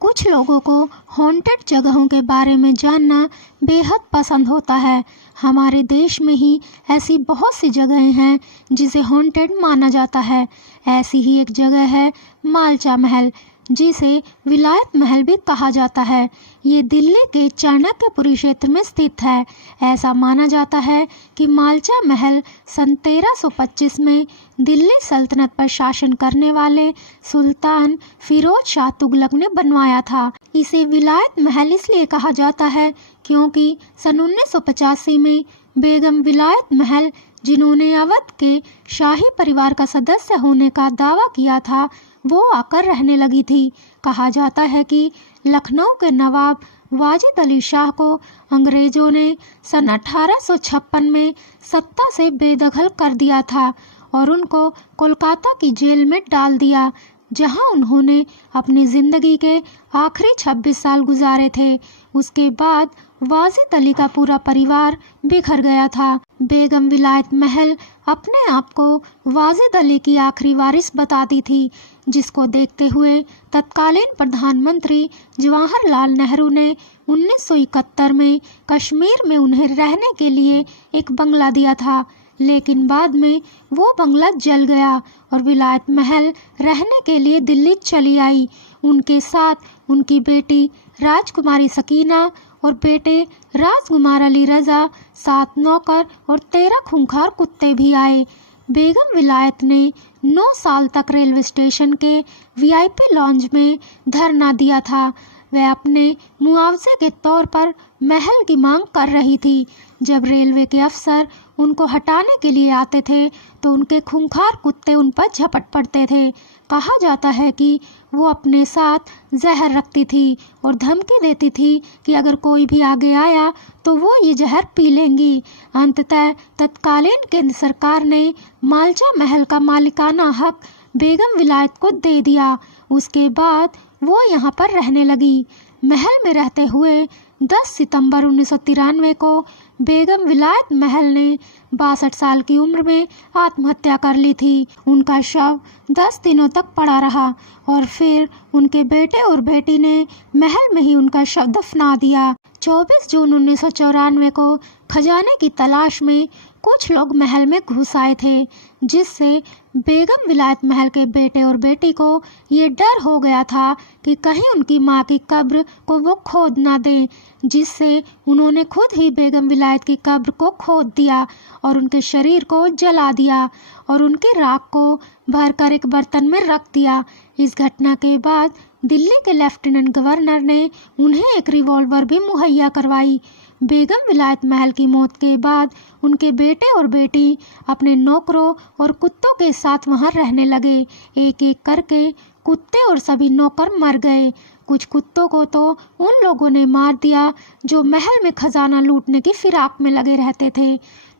कुछ लोगों को हॉन्टेड जगहों के बारे में जानना बेहद पसंद होता है। हमारे देश में ही ऐसी बहुत सी जगहें हैं जिसे हॉन्टेड माना जाता है। ऐसी ही एक जगह है मालचा महल, जिसे विलायत महल भी कहा जाता है। ये दिल्ली के चाणक्यपुरी क्षेत्र में स्थित है। ऐसा माना जाता है कि मालचा महल सन 1325 में दिल्ली सल्तनत पर शासन करने वाले सुल्तान फिरोज शाह तुगलक ने बनवाया था। इसे विलायत महल इसलिए कहा जाता है क्योंकि सन 1985 में बेगम विलायत महल, जिन्होंने अवध के शाही परिवार का सदस्य होने का दावा किया था, वो आकर रहने लगी थी। कहा जाता है कि लखनऊ के नवाब वाजिद अली शाह को अंग्रेजों ने सन 1856 में सत्ता से बेदखल कर दिया था और उनको कोलकाता की जेल में डाल दिया, जहां उन्होंने अपनी जिंदगी के आखिरी 26 साल गुजारे थे। उसके बाद वाजिद अली का पूरा परिवार बिखर गया था। बेगम विलायत महल अपने आप को वाजिद अली की आखिरी वारिस बताती थी, जिसको देखते हुए तत्कालीन प्रधानमंत्री जवाहरलाल नेहरू ने 1971 में कश्मीर में उन्हें रहने के लिए एक बंगला दिया था। लेकिन बाद में वो बंगला जल गया और विलायत महल रहने के लिए दिल्ली चली आई। उनके साथ उनकी बेटी राजकुमारी सकीना और बेटे राजकुमार अली रजा, 7 नौकर और 13 खूंखार कुत्ते भी आए। बेगम विलायत ने 9 साल तक रेलवे स्टेशन के वीआईपी लॉन्ज में धरना दिया था। वह अपने मुआवजे के तौर पर महल की मांग कर रही थी। जब रेलवे के अफसर उनको हटाने के लिए आते थे तो उनके खूंखार कुत्ते उन पर झपट पड़ते थे। कहा जाता है कि वो अपने साथ जहर रखती थी और धमकी देती थी कि अगर कोई भी आगे आया तो वो ये जहर पी लेंगी। अंततः तत्कालीन केंद्र सरकार ने मालचा महल का मालिकाना हक बेगम विलायत को दे दिया। उसके बाद वो यहाँ पर रहने लगी। महल में रहते हुए 10 सितंबर 1993 को बेगम विलायत महल ने 62 साल की उम्र में आत्महत्या कर ली थी। उनका शव 10 दिनों तक पड़ा रहा और फिर उनके बेटे और बेटी ने महल में ही उनका शव दफना दिया। 24 जून 1994 को खजाने की तलाश में कुछ लोग महल में घुस आए थे, जिससे बेगम विलायत महल के बेटे और बेटी को ये डर हो गया था कि कहीं उनकी मां की कब्र को वो खोद ना दें, जिससे उन्होंने खुद ही बेगम विलायत की कब्र को खोद दिया और उनके शरीर को जला दिया और उनकी राख को भरकर एक बर्तन में रख दिया। इस घटना के बाद दिल्ली के लेफ्टिनेंट गवर्नर ने उन्हें एक रिवॉल्वर भी मुहैया करवाई। बेगम विलायत महल की मौत के बाद उनके बेटे और बेटी अपने नौकरों और कुत्तों के साथ वहां रहने लगे। एक एक करके कुत्ते और सभी नौकर मर गए। कुछ कुत्तों को तो उन लोगों ने मार दिया जो महल में खजाना लूटने की फिराक में लगे रहते थे।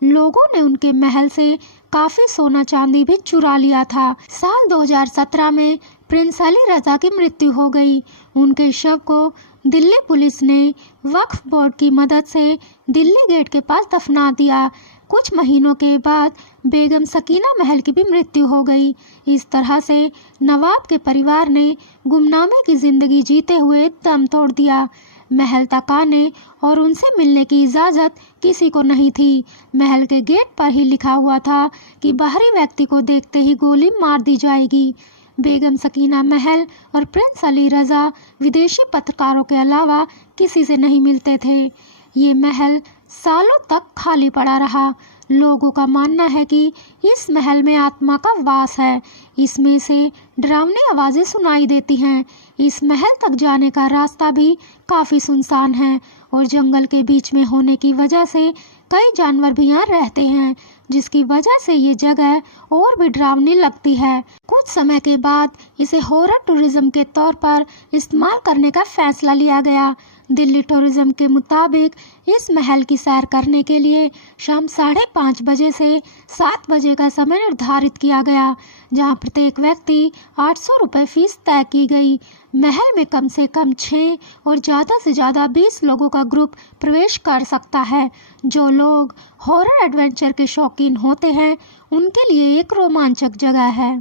लोगों ने उनके महल से काफी सोना चांदी भी चुरा लिया था। साल 2017 में प्रिंस अली रजा की मृत्यु हो गई। उनके शव को दिल्ली पुलिस ने वक्फ बोर्ड की मदद से दिल्ली गेट के पास दफना दिया। कुछ महीनों के बाद बेगम सकीना महल की भी मृत्यु हो गई। इस तरह से नवाब के परिवार ने गुमनामी की जिंदगी जीते हुए दम तोड़ दिया। महल तक आने और उनसे मिलने की इजाज़त किसी को नहीं थी। महल के गेट पर ही लिखा हुआ था कि बाहरी व्यक्ति को देखते ही गोली मार दी जाएगी। बेगम सकीना महल और प्रिंस अली रजा विदेशी पत्रकारों के अलावा किसी से नहीं मिलते थे। ये महल सालों तक खाली पड़ा रहा। लोगों का मानना है कि इस महल में आत्मा का वास है। इसमें से डरावनी आवाज़ें सुनाई देती हैं। इस महल तक जाने का रास्ता भी काफ़ी सुनसान है और जंगल के बीच में होने की वजह से कई जानवर भी यहाँ रहते हैं, जिसकी वजह से ये जगह और भी डरावनी लगती है। कुछ समय के बाद इसे हॉरर टूरिज्म के तौर पर इस्तेमाल करने का फैसला लिया गया। दिल्ली टूरिज्म के मुताबिक इस महल की सैर करने के लिए शाम 5:30 बजे से 7 बजे का समय निर्धारित किया गया, जहां प्रत्येक व्यक्ति 800 रुपये फीस तय की गई। महल में कम से कम 6 और ज़्यादा से ज़्यादा 20 लोगों का ग्रुप प्रवेश कर सकता है। जो लोग हॉरर एडवेंचर के शौकीन होते हैं उनके लिए एक रोमांचक जगह है।